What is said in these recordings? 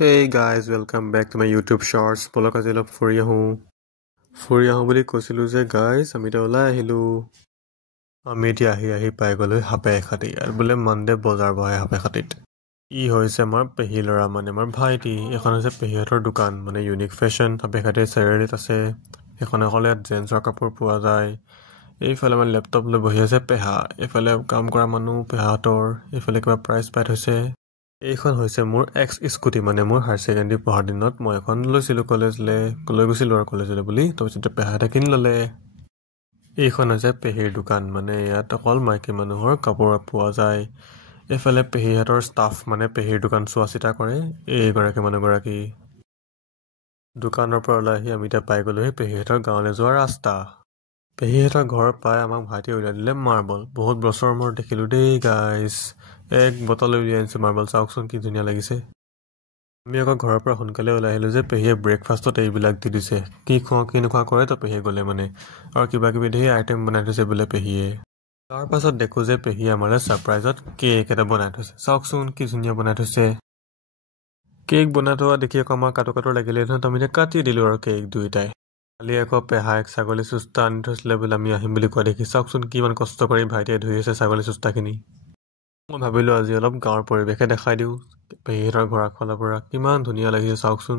Hey guys, welcome back to my YouTube shorts. বলক আজি অলপ ফুৰি আহোঁ বুলি কৈছিলোঁ যে guys, আমি এতিয়া ওলাই আহিলোঁ। আমি এতিয়া আহি পাই গ'লোঁ সাপেখাতি। আৰু বোলে মনডে বজাৰ বহে সাপেখাতিত। ই হৈছে আমাৰ পেহী ল'ৰা মানে আমাৰ ভাইটি। এখন হৈছে পেহীহঁতৰ দোকান মানে ইউনিক ফেশ্বন সাপেখাতি চাৰিআলিত আছে। এখন অকল ইয়াত জেন্সৰ কাপোৰ পোৱা যায়। এইফালে মানে লেপটপ লৈ বহি আছে পেহা। এইফালে কাম কৰা মানুহ পেহাহঁতৰ। এইফালে কিবা প্ৰাইজ পাই থৈছে। এইখন হৈছে মোৰ এক্স স্কুটি মানে মোৰ হায়াৰ ছেকেণ্ডেৰী পঢ়াৰ দিনত মই এখন লৈছিলোঁ কলেজলৈ লৈ গৈছিলোঁ আৰু কলেজলৈ বুলি তাৰপিছত পেহাহঁতে কিনি ল'লে। এইখন হৈছে পেহীৰ দোকান মানে ইয়াত অকল মাইকী মানুহৰ কাপোৰ পোৱা যায়। এইফালে পেহীহঁতৰ ষ্টাফ মানে পেহীৰ দোকান চোৱা চিতা কৰে এইগৰাকী মানুহগৰাকী। দোকানৰ পৰা ওলাই আহি আমি এতিয়া পাই গ'লোহি পেহীহঁতৰ গাঁৱলৈ যোৱা ৰাস্তা। পেহীহঁতৰ ঘৰ পাই আমাক ভাইটি উলিয়াই দিলে মাৰ্বল। বহুত বছৰৰ মূৰত দেখিলোঁ দেই গাইজ। এক বটল উলিয়াই আনিছোঁ মাৰ্বল, চাওকচোন কি ধুনীয়া লাগিছে। আমি আকৌ ঘৰৰ পৰা সোনকালে ওলাই আহিলোঁ যে পেহীয়ে ব্ৰেকফাষ্টত এইবিলাক দি দিছে। কি খুৱাওঁ কি নোখোৱা কৰে তো পেহীয়ে গ'লে মানে আৰু কিবা কিবি ধেৰ আইটেম বনাই থৈছে বোলে পেহীয়ে। তাৰ পাছত দেখোঁ যে পেহীয়ে আমালৈ ছাৰপ্ৰাইজত কেক এটা বনাই থৈছে। চাওকচোন কি ধুনীয়া বনাই থৈছে। কেক বনাই থোৱা দেখি আকৌ আমাৰ কাটো লাগিলে নহয়, আমি এতিয়া কাটি দিলোঁ আৰু কেক দুয়োটাই। কালি আকৌ পেহাইক ছাগলী চুস্তা আনি থৈছিলে বোলে আমি আহিম বুলি কোৱা দেখি চাওকচোন কিমান কষ্ট কৰি ভাইটিয়ে ধুই আছে ছাগলী চুস্তাখিনি। মই ভাবিলোঁ আজি অলপ গাঁৱৰ পৰিৱেশে দেখাই দিওঁ। পেহীহঁতৰ ঘৰ আগফালৰ পৰা কিমান ধুনীয়া লাগিছে চাওকচোন।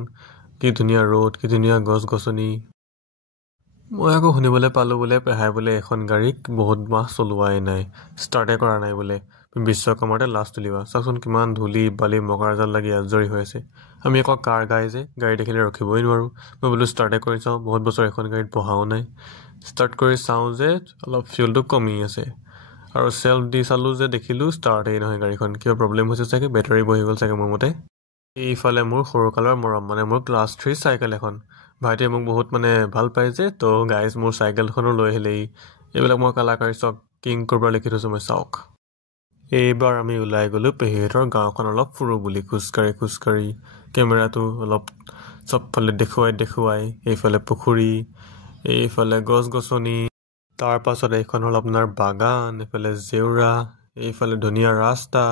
কি ধুনীয়া ৰ'দ, কি ধুনীয়া গছ গছনি। মই আকৌ শুনিবলৈ পালোঁ বোলে পেহাই বোলে এখন গাড়ীক বহুত মাহ চলোৱাই নাই, ষ্টাৰ্টে কৰা নাই বোলে। বিশ্বকৰ্মাতে লাষ্ট তুলিবা। চাওকচোন কিমান ধূলি বালি মকৰাজাল লাগি আজৰি হৈ আছে। আমি আকৌ কাৰ গাই যে গাড়ী দেখিলে ৰখিবই নোৱাৰোঁ। মই বোলো ষ্টাৰ্টে কৰি চাওঁ, বহুত বছৰ এখন গাড়ীত বহাও নাই। ষ্টাৰ্ট কৰি চাওঁ যে অলপ ফিউলটো কমি আছে আৰু চেল্ফ দি চালোঁ যে দেখিলোঁ ষ্টাৰ্টেই নহয় গাড়ীখন। কিবা প্ৰব্লেম হৈছে চাগে, বেটাৰী বহি গ'ল চাগে মোৰ মতে। এইফালে মোৰ সৰুকালৰ মৰম মানে মোৰ ক্লাছ 3 চাইকেল এখন। ভাইটিয়ে মোক বহুত মানে ভাল পাই যে তো গাইজ মোৰ চাইকেলখনো লৈ আহিলেই। এইবিলাক মই কালাকাৰী চক কিং কৰিব লিখি থৈছোঁ মই চাওক। এইবাৰ আমি ওলাই গ'লোঁ পেহীহঁতৰ গাঁওখন অলপ ফুৰোঁ বুলি খোজকাঢ়ি কেমেৰাটো অলপ চবফালে দেখুৱাই এইফালে পুখুৰী এইফালে গছ গছনি। তাৰ পাছত এইখন হ'ল আপোনাৰ বাগান, এইফালে জেউৰা, এইফালে ধুনীয়া ৰাস্তা,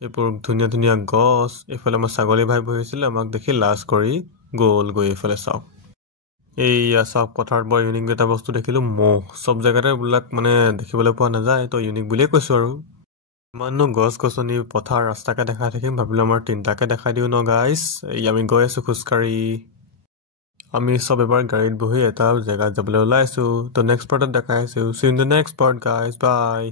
এইবোৰ ধুনীয়া ধুনীয়া গছ। এইফালে আমাৰ ছাগলী ভাই বহিছিলে, আমাক দেখি লাজ কৰি গ'লগৈ। এইফালে চাওক, এইয়া চাওক পথাৰত বৰ ইউনিক এটা বস্তু দেখিলোঁ, মহ। চব জেগাতে এইবিলাক মানে দেখিবলৈ পোৱা নাযায়, তো ইউনিক বুলিয়ে কৈছোঁ আৰু। ইমানো গছ গছনি পথাৰ ৰাস্তাকে দেখাই থাকিম, ভাবিলোঁ আমাৰ তিনিটাকে দেখাই দিওঁ ন গাইজ। এই আমি গৈ আছোঁ খোজকাঢ়ি। আমি চব এবাৰ গাড়ীত বহি এটা জেগাত যাবলৈ ওলাইছোঁ। তো নেক্সট পাৰ্টত দেখাই আছোঁ। See you in the next part guys, bye.